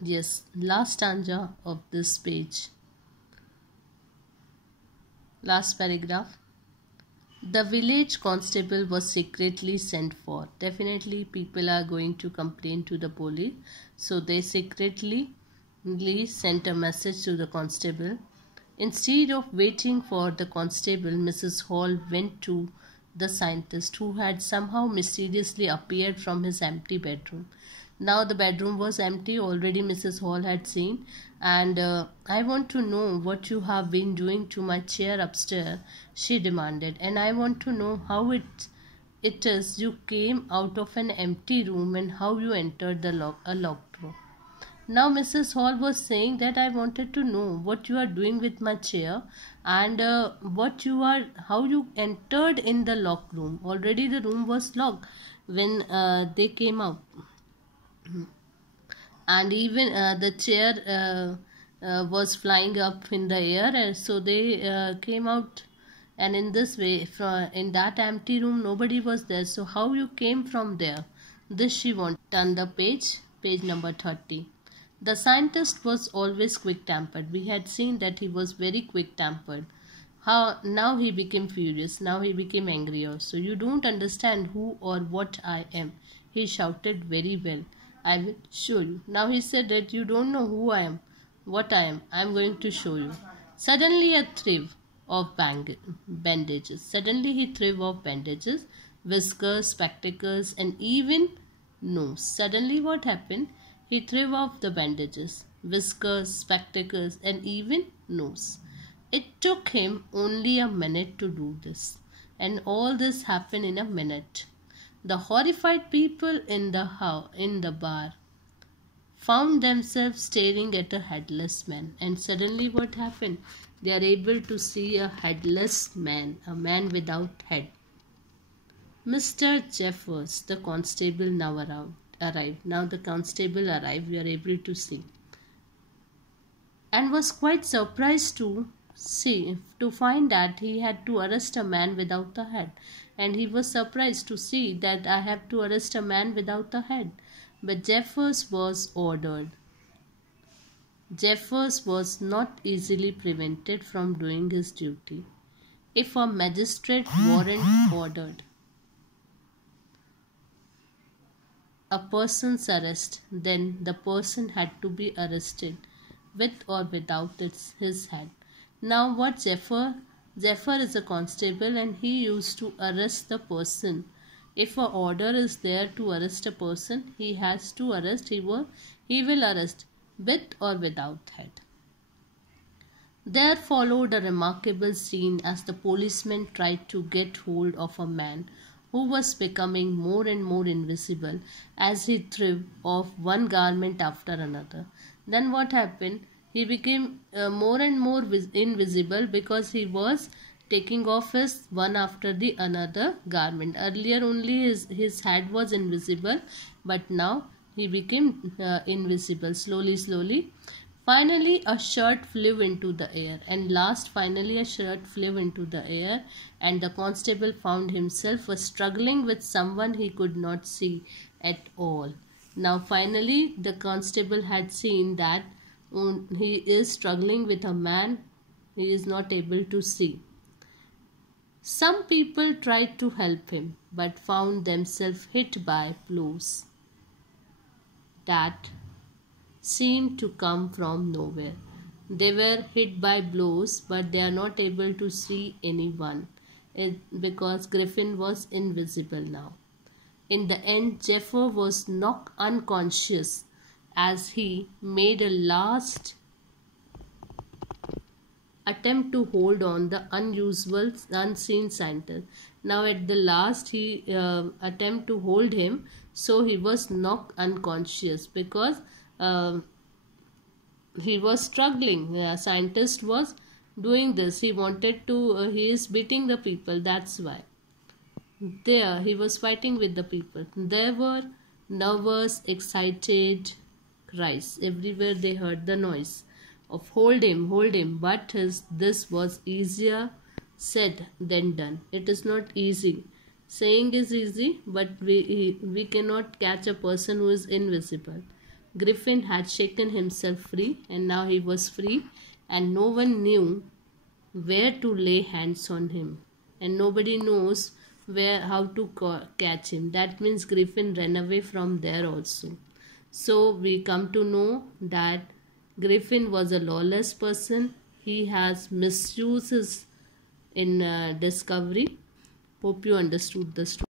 Yes, last stanza of this page. Last paragraph. The village constable was secretly sent for. Definitely, people are going to complain to the police, so they secretly sent a message to the constable. Instead of waiting for the constable, Mrs. Hall went to the scientist, who had somehow mysteriously appeared from his empty bedroom. Now the bedroom was empty, already Mrs. Hall had seen, and I want to know what you have been doing to my chair upstairs, she demanded, and I want to know how it is you came out of an empty room and how you entered a locked room. Now Mrs. Hall was saying that I wanted to know what you are doing with my chair and how you entered in the locked room. Already the room was locked when they came out, and even the chair was flying up in the air, so they came out. And in this way, in that empty room, nobody was there. So how you came from there? This she wanted. Turn the page number 30. The scientist was always quick-tempered. We had seen that he was very quick-tempered. How now he became furious. Now he became angrier. So you don't understand who or what I am, he shouted. Very well, I will show you. Now he said that you don't know who I am, what I am. I am going to show you. Suddenly a thrive of bandages. Suddenly he threw off bandages, whiskers, spectacles, and even nose. Suddenly what happened? He threw off the bandages, whiskers, spectacles, and even nose. It took him only a minute to do this, and all this happened in a minute. The horrified people in the bar found themselves staring at a headless man, and suddenly what happened? They are able to see a headless man, a man without head. Mr. Jeffers, the constable, now arrived. Now the constable arrived, we are able to see, and was quite surprised to find that he had to arrest a man without a head. And he was surprised to see that I have to arrest a man without a head. But Jeffers was ordered. Jeffers was not easily prevented from doing his duty. If a magistrate warrant ordered a person's arrest, then the person had to be arrested, with or without his head. Now what Zephyr is a constable, and he used to arrest the person. If an order is there to arrest a person, he has to arrest, he will arrest with or without head. There followed a remarkable scene as the policeman tried to get hold of a man who was becoming more and more invisible as he threw off one garment after another. Then what happened? He became more and more invisible because he was taking off his one after the another garment. Earlier only his head was invisible, but now he became invisible slowly. Finally a shirt flew into the air, and finally a shirt flew into the air, and the constable found himself struggling with someone he could not see at all. Now finally the constable had seen that he is struggling with a man he is not able to see. Some people tried to help him, but found themselves hit by blows that seemed to come from nowhere. They were hit by blows, but they are not able to see anyone because Griffin was invisible now. In the end, Jeffers was knocked unconscious as he made a last attempt to hold on the unseen scientist. Now at the last he attempt to hold him, so he was knocked unconscious because he was struggling. Scientist was doing this. He wanted to. He is beating the people. That's why. There he was fighting with the people. There were nervous, excited cries everywhere. They heard the noise of hold him. But this was easier said than done. It is not easy. Saying is easy, but we cannot catch a person who is invisible. Griffin had shaken himself free, and now he was free, and no one knew where to lay hands on him, and nobody knows how to catch him. That means Griffin ran away from there also. So we come to know that Griffin was a lawless person. He has misuses in discovery. Hope you understood the story.